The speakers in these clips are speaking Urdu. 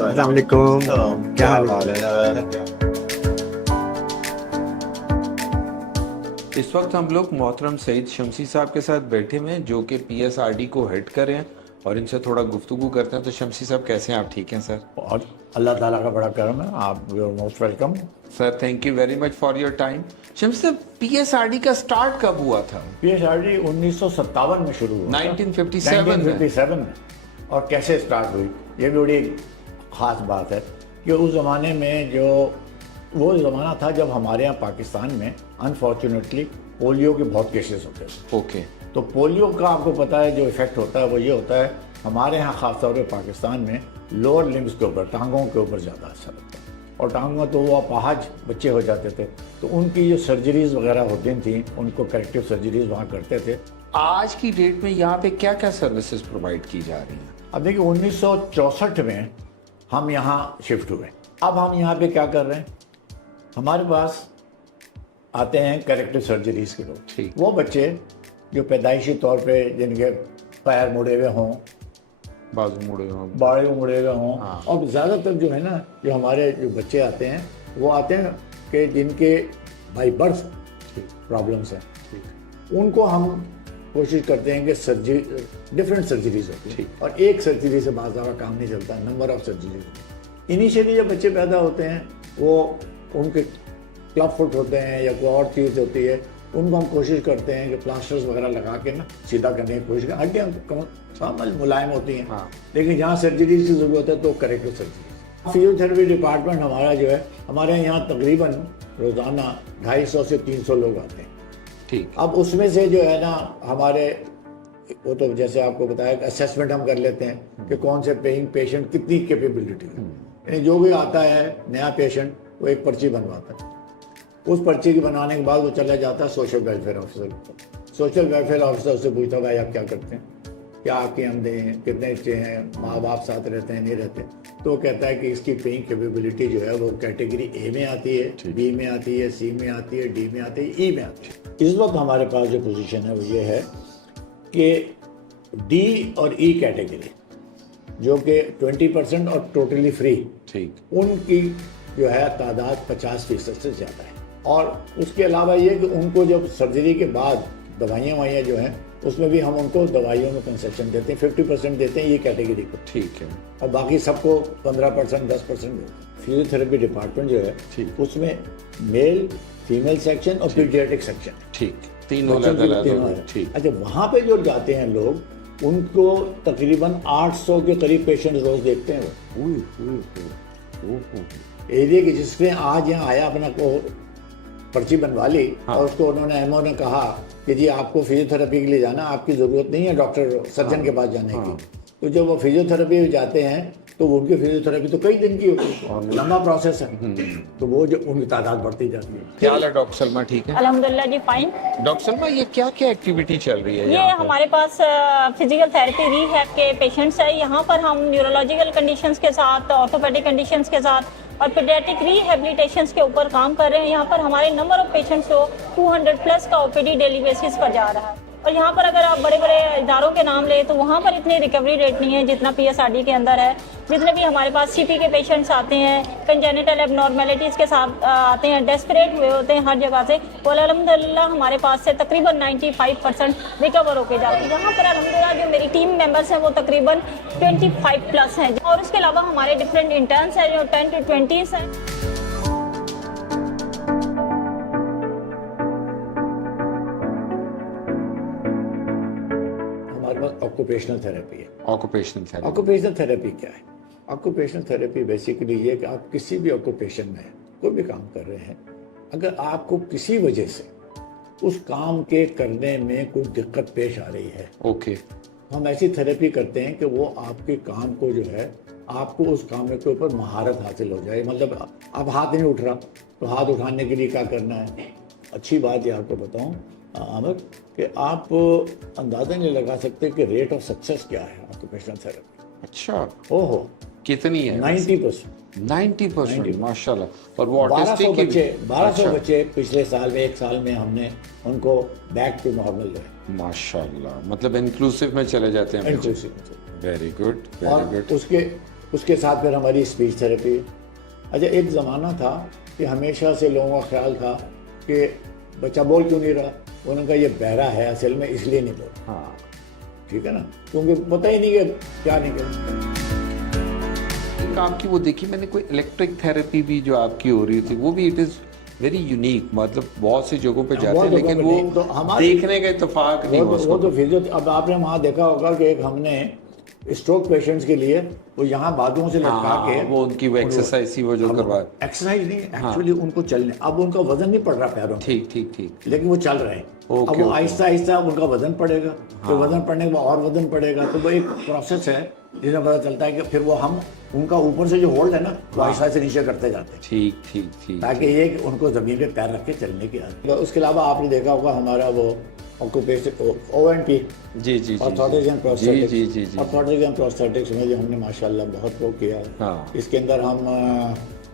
السلام علیکم، کیا حال ہے؟ اس وقت ہم لوگ محترم سعید شمسی صاحب کے ساتھ بیٹھے ہوئے ہیں جو کہ پی ایس آر ڈی کو ہیڈ کر رہے ہیں اور ان سے تھوڑا گفتگو کرتے ہیں. تو شمسی صاحب کیسے ہیں آپ؟ ٹھیک ہیں سر؟ اور اللہ تعالیٰ کا بڑا کرم ہے. آپ most welcome. Sir thank you very much for your time. شمسی صاحب پی ایس آر ڈی کا سٹارٹ کب ہوا تھا؟ پی ایس آر ڈی 1957 میں شروع ہوا 1957 میں. اور کیسے سٹارٹ ہوئی یہ بھی بڑی خاص بات ہے کہ اس زمانے میں جو وہ زمانہ تھا جب ہمارے یہاں پاکستان میں انفارچونیٹلی پولیو کے بہت کیسز ہوتے تھے. اوکے. تو پولیو کا آپ کو پتہ ہے جو ایفیکٹ ہوتا ہے وہ یہ ہوتا ہے ہمارے ہاں خاص طور پہ پاکستان میں لوور لمبس کے اوپر، ٹانگوں کے اوپر زیادہ اثر ہوتا ہے. اور ٹانگوں تو وہ اپاہج بچے ہو جاتے تھے تو ان کی جو سرجریز وغیرہ ہوتی تھیں ان کو کریکٹیو سرجریز وہاں کرتے تھے. آج کی ڈیٹ میں یہاں پہ کیا کیا سروسز پرووائڈ کی جا رہی ہیں؟ اب دیکھیں 1964 میں ہم یہاں شفٹ ہوئے. اب ہم یہاں پہ کیا کر رہے ہیں؟ ہمارے پاس آتے ہیں کریکٹیو سرجریز کے لوگ. وہ بچے جو پیدائشی طور پہ جن کے پیر مڑے ہوئے ہوں، بازو مڑے ہوں، باڑے مڑے ہوئے ہوں. اور زیادہ تر جو ہے نا جو ہمارے جو بچے آتے ہیں وہ آتے ہیں کہ جن کے بائی برتھ پرابلمس ہیں. ان کو ہم کوشش کرتے ہیں کہ سرجری ڈفرینٹ سرجریز ہوتی ہیں اور ایک سرجری سے بعض دفعہ کام نہیں چلتا، نمبر آف سرجریز. انیشیلی جب بچے پیدا ہوتے ہیں وہ ان کے کلب فٹ ہوتے ہیں یا کوئی اور چیز ہوتی ہے، ان کو ہم کوشش کرتے ہیں کہ پلاسٹرز وغیرہ لگا کے نا سیدھا کرنے کی کوشش کریں. ہڈیاں کامل ملائم ہوتی ہیں لیکن جہاں سرجریز کی ضرورت ہے تو corrective surgery. Physio therapy department ہمارا جو ہے ہمارے یہاں تقریباً روزانہ 250 سے 300 لوگ آتے ہیں. ٹھیک. اب اس میں سے جو ہے نا ہمارے وہ تو جیسے آپ کو بتایا کہ اسیسمنٹ ہم کر لیتے ہیں کہ کون سے پیئنگ پیشنٹ کتنی کیپیبلٹی ہے. یعنی جو بھی آتا ہے نیا پیشنٹ وہ ایک پرچی بنواتا ہے. اس پرچی کی بنانے کے بعد وہ چلا جاتا ہے social welfare officer. Social welfare officer سے پوچھتا ہے بھائی آپ کیا کرتے ہیں، کیا آپ کی آمدنی ہیں، کتنے بچے ہیں، ماں باپ ساتھ رہتے ہیں نہیں رہتے. تو وہ کہتا ہے کہ اس کی پیئنگ کیپیبلٹی جو ہے وہ کیٹیگری اے میں آتی ہے، بی میں آتی ہے، سی میں آتی ہے، ڈی میں آتی ہے، ای میں آتی ہے. اس وقت ہمارے پاس جو پوزیشن ہے وہ یہ ہے کہ ڈی اور ای کیٹیگری جو کہ 20% اور ٹوٹلی فری، ان کی جو ہے تعداد 50% سے زیادہ ہے. اور اس کے علاوہ یہ کہ ان کو جب سرجری کے بعد دوائیاں جو ہیں اس میں بھی ہم ان کو دوائیوں میں کنسیشن دیتے ہیں، 50% دیتے ہیں یہ کیٹیگری کو. ٹھیک ہے. اور باقی سب کو 15%، 10% دیتے ہیں. فزیو تھراپی ڈپارٹمنٹ جو ہے اس میں میل فیمیل سیکشن اور پیڈیاٹرک سیکشن. ٹھیک. تینوں. اچھا وہاں پہ جو جاتے ہیں لوگ ان کو تقریباً 800 کے قریب پیشنٹ روز دیکھتے ہیں. وہ ایریا کہ جس نے آج یہاں آیا اپنا کو پرچی بنوا لی اور اس کو انہوں نے ایم او نے کہا کہ جی آپ کو فزیو تھراپی کے لیے جانا، آپ کی ضرورت نہیں ہے ڈاکٹر سرجن کے پاس جانے کی. تو جب وہ فزیو تھراپی جاتے ہیں تو ان کی فزیو تھراپی تو کئی دن کی ہوتی ہے، لمبا پروسیس ہے. تو وہ جو ان کی تعداد بڑھتی جاتی ہے. کیا حال ہے ڈاکٹر سلمہ؟ ٹھیک ہے الحمدللہ جی فائن. ڈاکٹر سلمہ یہ کیا کیا ایکٹیویٹی چل رہی ہے؟ یہ ہمارے پاس فزیکل تھراپی ریہیب کے پیشنٹس ہیں. یہاں پر ہم نیورولوجیکل کنڈیشنز کے ساتھ، آرتھوپیڈک کنڈیشنز کے ساتھ اور پیڈیاٹرک ریہیبلیٹیشنز کے اوپر کام کر رہے ہیں. یہاں پر ہمارے نمبر آف پیشنٹس کو 200+ کا او پی ڈی ڈیلی بیسس پر جا رہا ہے. اور یہاں پر اگر آپ بڑے بڑے اداروں کے نام لیں تو وہاں پر اتنی ریکوری ریٹ نہیں ہے جتنا پی ایس آر ڈی کے اندر ہے. جتنے بھی ہمارے پاس سی پی کے پیشنٹس آتے ہیں، کنجینیٹل ایب نارمیلٹیز کے ساتھ آتے ہیں، ڈیسپریٹ ہوئے ہوتے ہیں ہر جگہ سے، وہ الحمدللہ ہمارے پاس سے تقریباً 95% ریکور ہو کے جاتے ہیں. یہاں پر الحمدللہ جو میری ٹیم ممبرس ہیں وہ تقریباً 25+ ہیں. اور اس کے علاوہ ہمارے ڈفرینٹ انٹرنس ہیں جو 10 to 20 ہیں. آکوپیشنل تھراپی ہے. آکوپیشنل تھراپی کیا ہے؟ آکوپیشنل تھراپی بیسیکلی یہ کہ آپ کسی بھی آکوپیشن میں کوئی بھی کام کر رہے ہیں، اگر آپ کو کسی وجہ سے اس کام کے کرنے میں کوئی دقت پیش آ رہی ہے، ہم ایسی تھراپی کرتے ہیں کہ وہ آپ کے کام کو جو ہے آپ کو اس کام کے اوپر مہارت حاصل ہو جائے. مطلب اب ہاتھ نہیں اٹھ رہا تو ہاتھ اٹھانے کے لیے کیا کرنا ہے. اچھی بات یہ آپ کو بتاؤں عامر کہ آپ اندازہ نہیں لگا سکتے کہ ریٹ آف سکسیس کیا ہے آکوپیشنل تھراپی. اچھا. اوہو کتنی ہے؟ 90%. ماشاء اللہ. اور وہ 1200 بچے پچھلے سال میں، ایک سال میں ہم نے ان کو بیک ٹو نارمل لے. ماشاء اللہ. مطلب انکلوسیو میں چلے جاتے ہیں. انکلوسیو. Very good. اور اس کے اس کے ساتھ پھر ہماری اسپیچ تھراپی ہے. اچھا ایک زمانہ تھا کہ ہمیشہ سے لوگوں کا خیال تھا کہ بچہ بول کیوں نہیں رہا, انہوں نے کہا یہ بہرا ہے اصل میں اس لیے نہیں بول. ہاں ٹھیک ہے نا, کیونکہ پتہ ہی نہیں کہ کیا نہیں کرنا. آپ کی وہ دیکھی میں نے کوئی الیکٹرک تھراپی بھی جو آپ کی ہو رہی تھی, وہ بھی اٹ از ویری یونیک, مطلب بہت سی جگہوں پہ جاتے ہیں لیکن وہ دیکھنے کا اتفاق نہیں ہوا. وہ تو فزیو, اب آپ نے وہاں دیکھا ہوگا کہ ایک ہم نے اسٹروک پیشنٹس کے لیے وہ یہاں بازوؤں سے لٹکا کے وہ ان کی وہ ایکسرسائز تھی وہ جو کروا, ایکسرسائز نہیں ایکچولی ان کو چلنے, اب ان کا وزن نہیں پڑ رہا پیروں میں, ٹھیک ٹھیک ٹھیک, لیکن وہ چل رہے ہیں. اب وہ آہستہ آہستہ ان کا وزن پڑے گا, پھر وزن پڑنے کے بعد اور وزن پڑے گا, تو وہ ایک پروسیس ہے جس میں پتہ چلتا ہے کہ پھر وہ ہم ان کا اوپر سے جو ہولڈ ہے نا وہ آہستہ سے نیچے کرتے جاتے ہیں, ٹھیک ٹھیک ٹھیک, تاکہ یہ کہ ان کو زمین پہ پیر رکھ کے چلنے کی عادت. اس کے علاوہ آپ نے دیکھا ہوگا ہمارا وہ آکوپیشن ONP, جی جی آرتھوٹکس اینڈ جی جی جی, آرتھوٹکس اینڈ پروستھیٹکس میں جو ہم نے ماشاءاللہ بہت وہ کیا. اس کے اندر ہم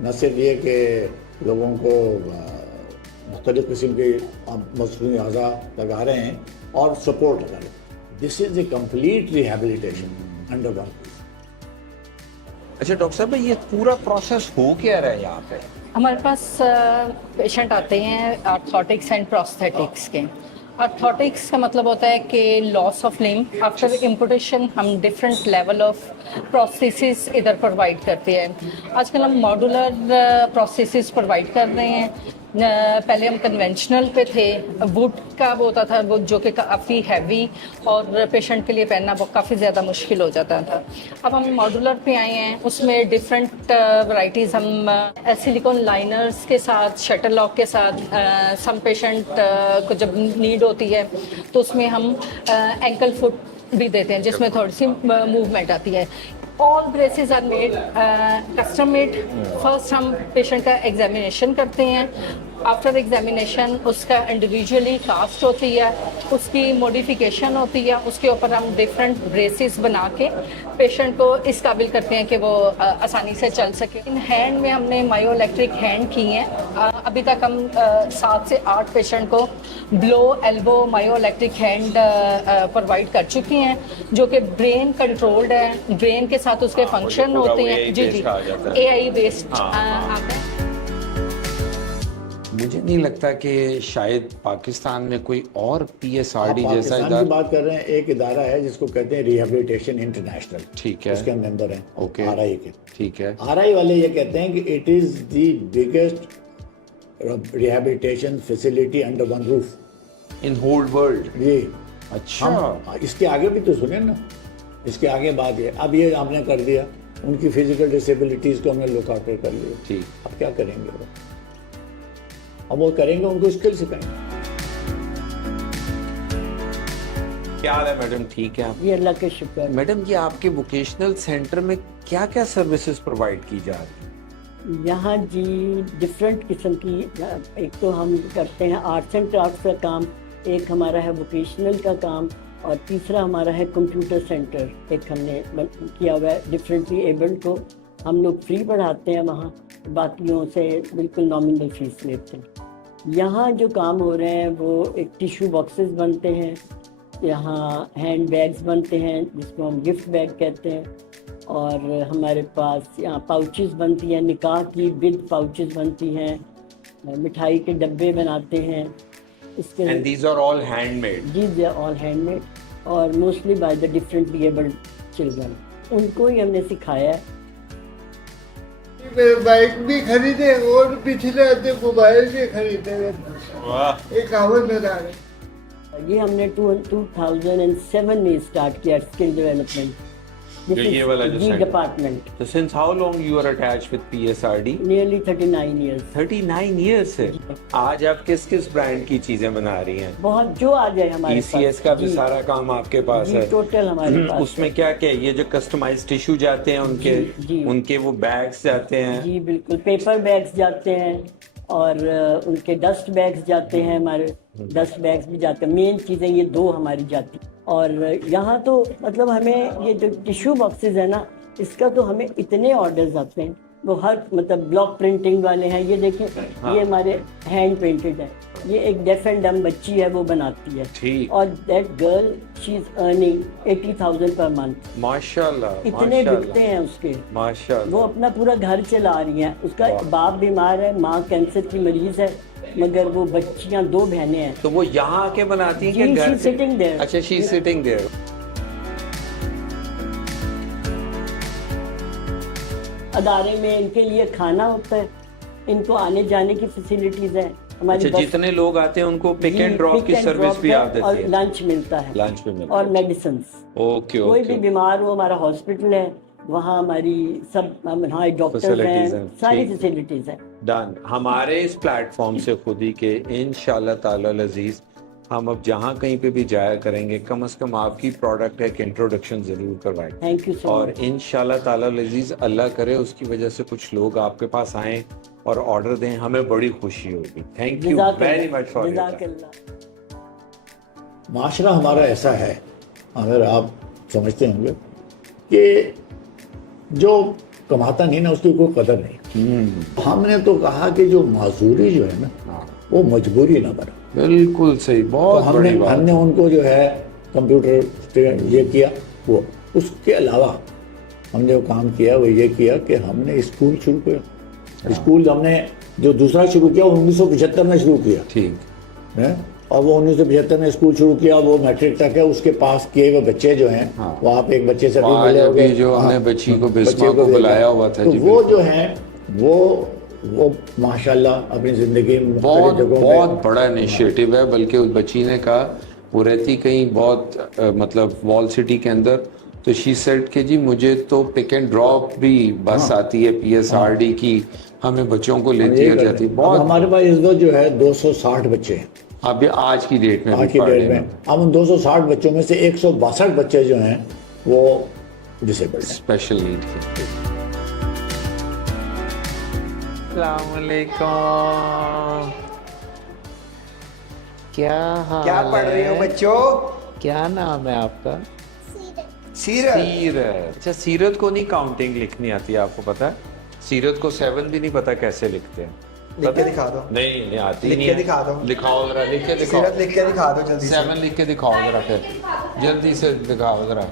نہ صرف یہ کہ لوگوں کو مختلف قسم کے مصنوعی اعضاء لگا رہے ہیں اور سپورٹ لگا رہے ہیں. This is a complete rehabilitation under one. اچھا ڈاکٹر صاحب یہ پورا پروسیس ہو کیا رہا ہے یہاں پہ؟ ہمارے پاس پیشنٹ آتے ہیں آرتھوٹکس اینڈ پروستھیٹکس کے. آرتھوٹکس کا مطلب ہوتا ہے کہ لاس آف لم. آفٹر امپوٹیشن ہم ڈفرینٹ لیول آف پروسیسز ادھر پرووائڈ کرتے ہیں. آج کل ہم ماڈولر پروسیسز پرووائڈ کر رہے ہیں. پہلے ہم کنونشنل پہ تھے, ووڈ کا وہ ہوتا تھا وہ جو کہ کافی ہیوی اور پیشنٹ کے لیے پہننا وہ کافی زیادہ مشکل ہو جاتا تھا. اب ہم ماڈولر پہ آئے ہیں, اس میں ڈفرینٹ ورائٹیز ہم سلیکون لائنرز کے ساتھ, شٹل لاک کے ساتھ. سم پیشنٹ کو جب نیڈ ہوتی ہے تو اس میں ہم اینکل فٹ بھی دیتے ہیں جس میں تھوڑی سی موومنٹ آتی ہے. All braces are made custom made. First ہم پیشنٹ کا ایگزامینیشن کرتے ہیں. آفٹر ایگزامینیشن اس کا انڈیویجولی کاسٹ ہوتی ہے, اس کی موڈیفیکیشن ہوتی ہے, اس کے اوپر ہم ڈفرینٹ بریسز بنا کے پیشنٹ کو اس قابل کرتے ہیں کہ وہ آسانی سے چل سکے. ان ہینڈ میں ہم نے مایو الیکٹرک ہینڈ کی ہیں. ابھی تک ہم 7 سے 8 پیشنٹ کو بلو ایلبو مایو الیکٹرک ہینڈ پرووائڈ کر چکی ہیں جو کہ برین کنٹرولڈ ہے. برین کے ساتھ اس کے فنکشن ہوتے ہیں. جی جی AI بیسڈ آتا ہے. مجھے نہیں لگتا کہ شاید پاکستان میں کوئی اور PSRD جیسا ادارہ بات کر رہے ہیں. ایک ادارہ ہے جس کو کہتے ہیں ریہیبلیٹیشن انٹرنیشنل, ٹھیک ہے, اس کے ممبر ہیں RI کے. ٹھیک ہے, RI والے یہ کہتے ہیں کہ it is the biggest rehabilitation facility under one roof in whole world. جی اچھا, اس کے آگے بھی تو سنیں نا, اس کے آگے بات ہے. اب یہ ہم نے کر دیا, ان کی فزیکل ڈسیبلٹیز کو ہم نے لک آؤٹ کر لیا. ٹھیک, اب کیا کریں گے وہ, اب وہ کریں گے ان کو اسکل سکھائیں گے. کیا حال ہے میڈم؟ ٹھیک ہے آپ؟ جی اللہ کا شکر. میڈم یہ آپ کے ووکیشنل سینٹر میں کیا کیا سروسز پرووائڈ کی جا رہی ہیں یہاں؟ جی ڈفرینٹ قسم کی, ایک تو ہم کرتے ہیں آرٹس اینڈ کرافٹس کا کام, ایک ہمارا ہے ووکیشنل کا کام, اور تیسرا ہمارا ہے کمپیوٹر سینٹر. ایک ہم نے کیا ہوا ہے ڈفرینٹلی ایبلڈ کو ہم لوگ فری پڑھاتے ہیں وہاں, باقیوں سے بالکل نامنل فیس لیتے ہیں. یہاں جو کام ہو رہے ہیں وہ ایک ٹیشو باکسز بنتے ہیں, یہاں ہینڈ بیگز بنتے ہیں جس کو ہم گفٹ بیگ کہتے ہیں, اور ہمارے پاس یہاں پاؤچز بنتی ہیں, نکاح کی بد پاؤچز بنتی ہیں, مٹھائی کے ڈبے بناتے ہیں. اس کے And these are all handmade. جی جی آل ہینڈ میڈ, اور mostly by the differently abled children. ان کو ہی ہم نے سکھایا ہے. بائک بھی خریدے اور پچھلے ہفتے موبائل بھی خریدے. ایک کہاوت بتا رہے, یہ ہم نے 2007 میں اسٹارٹ کیا اسکل ڈیولپمنٹ. یہ والا جو جی department. So since how long you are attached with PSRD? Nearly 39 years. 39 years سے. آج آپ کس کس برانڈ کی چیزیں بنا رہی ہیں؟ بہت جو آ جائے ہمارے پاس. ECS کا بھی سارا کام آپ کے پاس ہے؟ ٹوٹل ہمارے پاس. اس میں کیا کیا یہ جو کسٹمائز ٹیشو جاتے ہیں ان کے وہ بیگز جاتے ہیں؟ جی بالکل, پیپر بیگز جاتے ہیں اور ان کے ڈسٹ بیگز جاتے ہیں. ہمارے ڈسٹ بیگز بھی جاتے ہیں. مین چیزیں یہ 2 ہماری جاتی ہیں. اور یہاں تو مطلب ہمیں یہ جو ٹیشو باکسز ہیں نا, اس کا تو ہمیں اتنے آرڈرز آتے ہیں, وہ ہر مطلب بلاک پرنٹنگ والے ہیں. یہ دیکھیں یہ ہمارے ہینڈ پینٹڈ ہے. یہ ایک ڈیف اینڈ ڈم بچی ہے وہ بناتی ہے ٹھیک اور that girl she is earning 80,000 per month. ماشاء اللہ اتنے بکتے ہیں اس کے, ماشاء اللہ. وہ اپنا پورا گھر چلا رہی ہیں. اس کا باپ بیمار ہے, ماں کینسر کی مریض ہے, مگر وہ بچیاں 2 بہنیں ہیں. تو وہ یہاں آ کے بناتی ہیں کہ جی, گھر she's sitting there. اچھا شی از سٹنگ دیئر. ادارے میں ان کے لیے کھانا ہوتا ہے, ان کو آنے جانے کی فیسلٹیز ہیں. ہماری اچھا جتنے لوگ آتے ہیں ان کو پک اینڈ ڈراپ کی سروس بھی آپ اور دیتی ہیں؟ لنچ ملتا ہے, لنچ پہ ملتا اور ہے. میڈیسنس. اوکے کوئی بھی اوکے بیمار ہو, ہمارا ہاسپٹل ہے وہاں, ہماری سب ہمارے ڈاکٹرز Facilities ہیں, ہیں, ساری ٹھیک. فیسلٹیز ہیں. ڈن. ہمارے اس پلیٹ فارم سے خود ہی کے انشاءاللہ تعالی العزیز ہم اب جہاں کہیں پہ بھی جایا کریں گے کم از کم آپ کی پروڈکٹ ایک انٹروڈکشن ضرور کروائیں. تھینک یو سو اور مچ. انشاءاللہ تعالی العزیز اللہ کرے اس کی وجہ سے کچھ لوگ آپ کے پاس آئیں اور آرڈر دیں, ہمیں بڑی خوشی ہوگی. Thank you very much for جزاک اللہ. معاشرہ ہمارا ایسا ہے, اگر آپ سمجھتے ہوں گے کہ جو کماتا نہیں نا اس کی کوئی قدر نہیں. ہم نے تو کہا کہ جو معذوری جو ہے نا وہ مجبوری نہ بنا. بالکل صحیح, بہت ہم بڑی نے بات. ان کو جو ہے کمپیوٹر یہ کیا, وہ اس کے علاوہ ہم نے جو کام کیا وہ یہ کیا کہ ہم نے اسکول شروع کیا. اسکول ہم نے جو دوسرا شروع کیا وہ 1975 میں شروع کیا, ٹھیک, اور وہ 1975 میں اسکول شروع کیا, وہ میٹرک تک ہے. اس کے پاس کیے ہوئے بچے جو ہیں وہ آپ ایک بچے سے بھی آج ملے ابھی ہوگے, جو ہم نے بچی کو بسما کو بلایا ہوا تھا, تو جی وہ جو ہیں وہ ماشاءاللہ اپنی زندگی میں بہت جگہوں پہ بہت بڑا انیشیٹو ہے. بلکہ اس بچی نے کہا وہ رہتی کہیں بہت مطلب وال سٹی کے اندر, تو شی سیڈ کہ جی مجھے تو پک اینڈ ڈراپ بھی بس آتی ہے PSRD کی, ہمیں بچوں کو لیتی اور جاتی. بہت ہمارے پاس اس وقت جو ہے 260 بچے ہیں ابھی آج کی ڈیٹ میں. آج کی ڈیٹ میں. اب ان 260 بچوں میں سے 162 بچے جو ہیں وہ ڈسیبلڈ ہیں, اسپیشل نیڈ کے. السلام علیکم. کیا پڑھ رہی ہو بچوں؟ کیا نام ہے آپ کا؟ سیرت. سیرت. اچھا سیرت کو نہیں کاؤنٹنگ لکھنی آتی, آپ کو پتا ہے؟ سیرت کو 7 بھی نہیں پتا کیسے لکھتے ہیں. لکھ کے دکھا دو. نہیں آتی. لکھ کے دکھا دو. دکھاؤ ذرا, لکھ کے دکھاؤ. سیرت لکھ کے دکھا دو جلدی سے. 7 لکھ کے دکھاؤ ذرا, پھر جلدی سے دکھاؤ ذرا.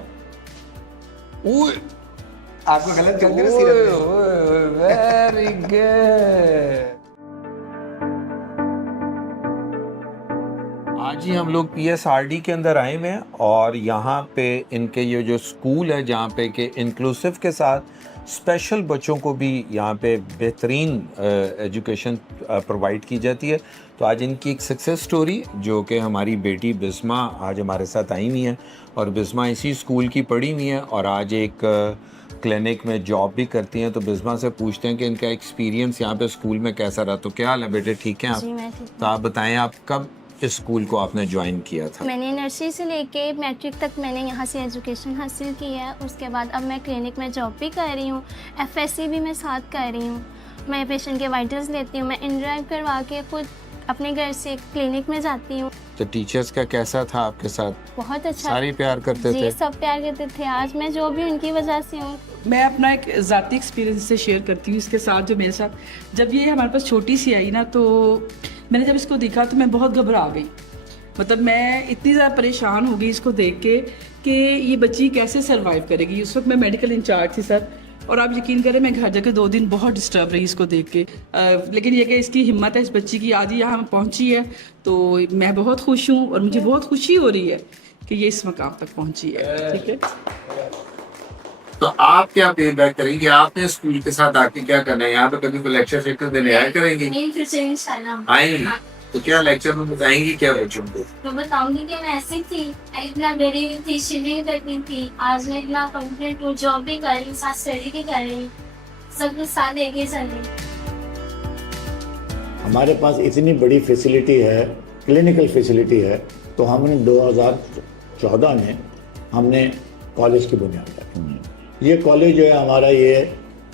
آپ کو غلط کر دیا سیرت میں. Very good. آج ہی ہم لوگ PSRD کے اندر آئے ہوئے ہیں, اور یہاں پہ ان کے یہ جو اسکول ہے جہاں پہ کہ انکلوسیو کے ساتھ اسپیشل بچوں کو بھی یہاں پہ بہترین ایجوکیشن پرووائڈ کی جاتی ہے. تو آج ان کی ایک سکسیس سٹوری جو کہ ہماری بیٹی بسما آج ہمارے ساتھ آئی ہوئی ہیں, اور بسما اسی اسکول کی پڑھی ہوئی ہیں اور آج ایک کلینک میں جاب بھی کرتی ہیں. تو بسما سے پوچھتے ہیں کہ ان کا ایکسپیرینس یہاں پہ اسکول میں کیسا رہا. تو کیا حال ہے بیٹے, ٹھیک ہیں آپ؟ جی میں ٹھیک ہوں. تو آپ بتائیں آپ کب اس اسکول کو آپ نے جوائن کیا تھا؟ میں نے نرسری سے لے کے میٹرک تک میں نے یہاں سے ایجوکیشن حاصل کی ہے. اس کے بعد اب میں کلینک میں جاب بھی کر رہی ہوں, FSC بھی میں ساتھ کر رہی ہوں. میں پیشنٹ کے وائٹلز لیتی ہوں, میں انڈرائیو کروا کے خود اپنے گھر سے کلینک میں جاتی ہوں. تو ٹیچرز کا کیسا تھا آپ کے ساتھ؟ بہت اچھا. ساری پیار کرتے تھے؟ جی سب پیار کرتے تھے. آج میں جو بھی ان کی وجہ سے ہوں. میں اپنا ایک ذاتی ایکسپیرینس سے شیئر کرتی ہوں اس کے ساتھ. جو میرے ساتھ جب یہ ہمارے پاس چھوٹی سی آئی نا, تو میں نے جب اس کو دیکھا تو میں بہت گھبرا گئی. مطلب میں اتنی زیادہ پریشان ہو گئی اس کو دیکھ کے کہ یہ بچی کیسے سروائیو کرے گی. اس وقت میں میڈیکل انچارج تھی سر, اور آپ یقین کریں میں گھر جا کے 2 دن بہت ڈسٹرب رہی اس کو دیکھ کے. لیکن یہ کہ اس کی ہمت ہے اس بچی کی, آج یہاں پہنچی ہے تو میں بہت خوش ہوں, اور مجھے بہت خوشی ہو رہی ہے کہ یہ اس مقام تک پہنچی ہے. ٹھیک ہے, تو آپ کیا فیڈ بیک کریں گے؟ آپ نے اسکول کے ساتھ آ کے کیا کرنا ہے؟ یہاں پہ کبھی کوئی لیکچر شیکچر دینے آیا کریں گی؟ آئیں گی. تو کیا لیکچر میں بتائیں گی کیا بچوں کو؟ تو بتاؤں گی کہ میں ایسی تھی, اتنا ڈری ہوئی تھی, شیڈنگ کرتی تھی. آج میں اتنا کمپلیٹ ہوں, جاب بھی کر رہی ہوں, ساتھ اسٹڈی بھی کر رہی ہوں, سب کچھ ساتھ لے کے چل رہی ہوں. ہمارے پاس اتنی بڑی فیسلٹی ہے, کلینکل فیسلٹی ہے, تو ہم نے 2014 میں ہم نے کالج کی بنیاد رکھی. یہ کالج جو ہے ہمارا یہ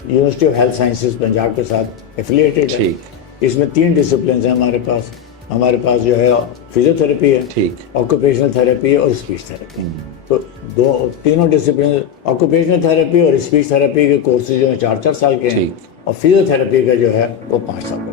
university of health sciences Punjab کے ساتھ ایفیلیٹڈ ہے. اس میں 3 ڈسپلنز ہیں ہمارے پاس. ہمارے پاس جو ہے فزیو تھراپی ہے, ٹھیک, آکوپیشنل تھراپی ہے اور اسپیچ تھراپی. تو تینوں ڈسپلن, آکوپیشنل تھراپی اور اسپیچ تھراپی کے کورسز جو ہیں 4 سال کے ہیں, اور فزیو تھراپی کا جو ہے وہ 5 سال کا.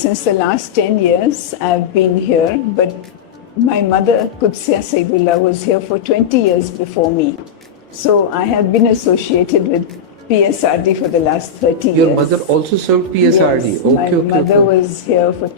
since the last 10 years I've been here, but my mother Qudsiya Saidullah was here for 20 years before me, so I have been associated with PSRD for the last 30 years. Your mother also served PSRD? Yes, okay, my mother was here for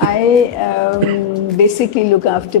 I basically look after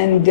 and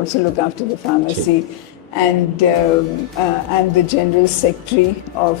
also look after the pharmacy and I'm the general secretary of